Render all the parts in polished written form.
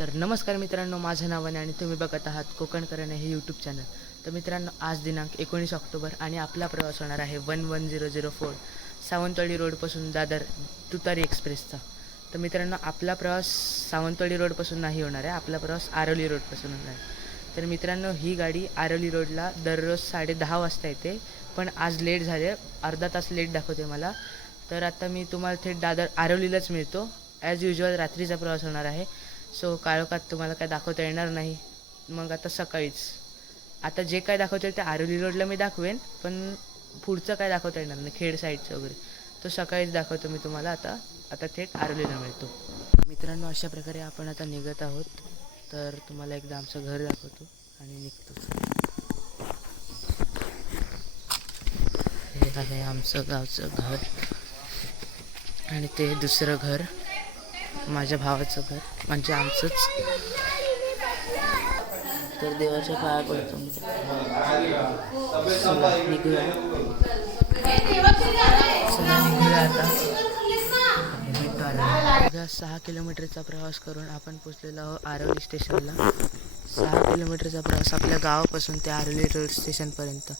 तर नमस्कार मित्रांनो, माझं नाव आहे आणि तुम्ही बघत आहात कोकण करणे हे यूट्यूब चॅनल. तर मित्रांनो, आज दिनांक 19 ऑक्टोबर आणि आपला प्रवास होणार आहे 11004 सावंतवाडी रोडपासून दादर तुतारी एक्सप्रेसचा. तर मित्रांनो, आपला प्रवास सावंतवाडी रोडपासून नाही होणार आहे, आपला प्रवास आरवली रोडपासून होणार आहे. तर मित्रांनो, ही गाडी आरवली रोडला दररोज 10:30 वाजता येते, पण आज लेट झाले, अर्धा तास लेट दाखवते मला. तर आता मी तुम्हाला थेट दादर आरवलीलाच मिळतो. ॲज युजल रात्रीचा प्रवास होणार आहे, सो काळोखात तुम्हाला काय दाखवता येणार नाही. मग आता सकाळीच आता जे काय दाखवता येईल ते आरवली रोडला मी दाखवेन, पण पुढचं काय दाखवता येणार नाही, खेड साईडचं वगैरे, तो सकाळीच दाखवतो मी तुम्हाला. आता थेट आरवलीला मिळतो. मित्रांनो, अशा प्रकारे आपण आता निघत आहोत. तर तुम्हाला एकदा आमचं घर दाखवतो आणि निघतो. हे आहे आमचं गावचं घर आणि ते दुसरं घर माझ्या भावाचं घर, म्हणजे आमचंच. तर देवाच्या पाया पडतो मी. चला निघूया आता. भेटतो 6 किलोमीटरचा प्रवास करून आपण पोचलेलो आहोत आरवली स्टेशनला. 6 किलोमीटरचा प्रवास आपल्या गावापासून ते आरवली रोड स्टेशनपर्यंत.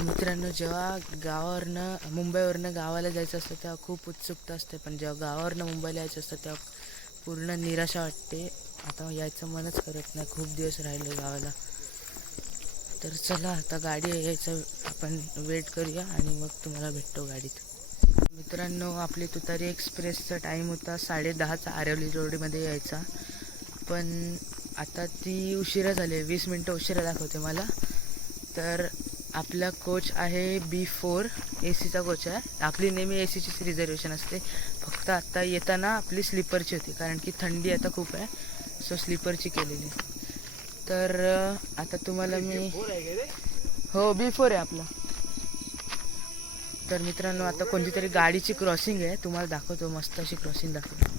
मित्रांनो, जेव्हा मुंबईवरनं गावाला जायचं असतं तेव्हा खूप उत्सुकता असते, पण जेव्हा गावावरनं मुंबईला यायचं असतं तेव्हा पूर्ण निराशा वाटते. आता यायचं मनच करत नाही, खूप दिवस राहिले गावाला. तर चला आता गाडी यायचं आपण वेट करूया आणि मग तुम्हाला भेटतो गाडीत. मित्रांनो, आपली तुतारी एक्सप्रेसचा टाईम होता 10:30चा आरवली रोडमध्ये यायचा, पण आता ती उशिरा झाली, 20 मिनटं उशिरा दाखवते मला. तर आपला कोच आहे B4, AC चा कोच आहे. आपली नेहमी AC चीच रिझर्वेशन असते, फक्त आत्ता येताना आपली स्लीपरची होती, कारण की थंडी आता खूप आहे, सो स्लीपरची केलेली. तर आता तुम्हाला मी हो B4 आहे आपला. तर मित्रांनो, आता कोणती तरी गाडीची क्रॉसिंग आहे, तुम्हाला दाखवतो, मस्त अशी क्रॉसिंग दाखवतो.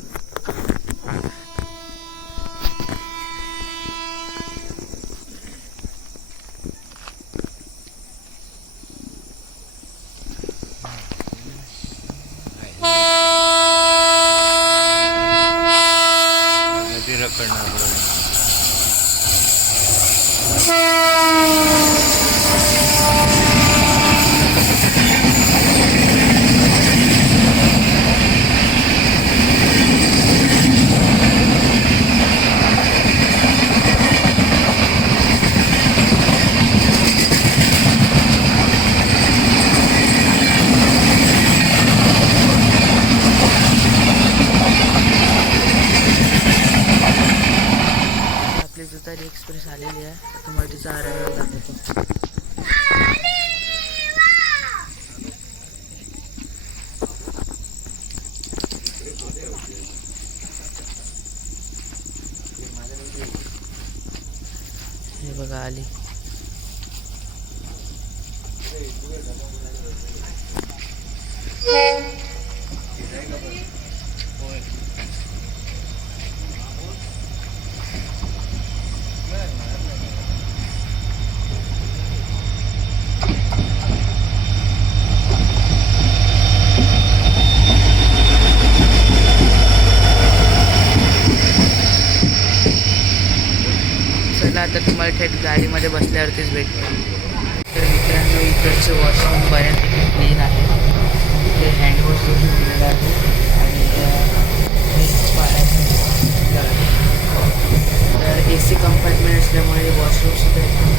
तुतारी एक्सप्रेस आलेली आहे, तुम्हाला तिचा आराम दाखवतो. हे बघा आली. आता तुम्हाला थेट गाडीमध्ये बसल्यावरतीच भेटतो. तर मित्रांनो, इकडचं वॉशरूम बऱ्यापैकी क्लीन आहे, ते हँडवॉश देखील दिलेलं आहे आणि तर AC कंपार्टमेंट असल्यामुळे वॉशरूमसुद्धा एकदम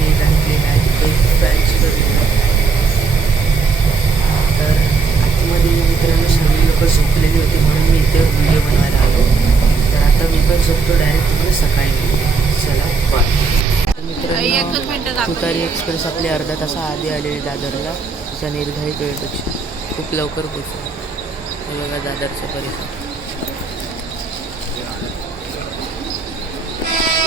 नीट आहे. तिथे फॅनसुद्धा दिलेलं आहे. तर आतमध्ये मित्रांनो सगळी लोक झोपलेली होती, म्हणून मी इथे व्हिडिओ बनवायला आलो. तर आता मी पण झोपतो, डायरेक्ट तुम्हाला सकाळी. चला बाय. मित्रांनो, तुतारी एक्सप्रेस आपली अर्धा तासा आधी आलेली दादरला, तिच्या निर्धारित वेळेपेक्षा खूप लवकर पोचली. हे बघा दादरचा परिसर.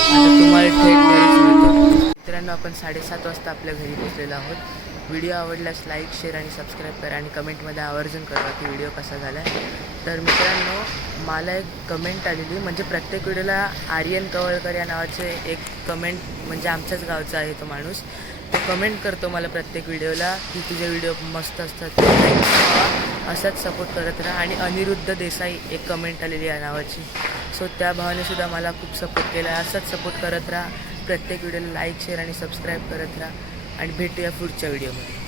आता तुम्हाला थेट घरीच मिळतो. मित्रांनो, आपण 7:30 वाजता आपल्या घरी पोचलेलो आहोत. व्हिडिओ आवडल्यास लाईक, शेअर आणि सबस्क्राईब करा आणि कमेंटमध्ये आवर्जून कळवा की व्हिडिओ कसा झाला आहे. तर मित्रांनो, मला एक कमेंट आलेली, म्हणजे प्रत्येक व्हिडिओला आर्यन कवळकर या नावाचे एक कमेंट, म्हणजे आमच्याच गावचा आहे तो माणूस, तो कमेंट करतो मला प्रत्येक व्हिडिओला की तुझे व्हिडिओ मस्त असतात, असाच सपोर्ट करत राहा. आणि अनिरुद्ध देसाई एक कमेंट आलेली आहे नावाची, सो त्या भावानेसुद्धा मला खूप सपोर्ट केला आहे. असाच सपोर्ट करत राहा. प्रत्येक व्हिडिओला लाईक शेअर आणि सबस्क्राईब करत राहा आणि भेटूया पुढच्या व्हिडिओमध्ये.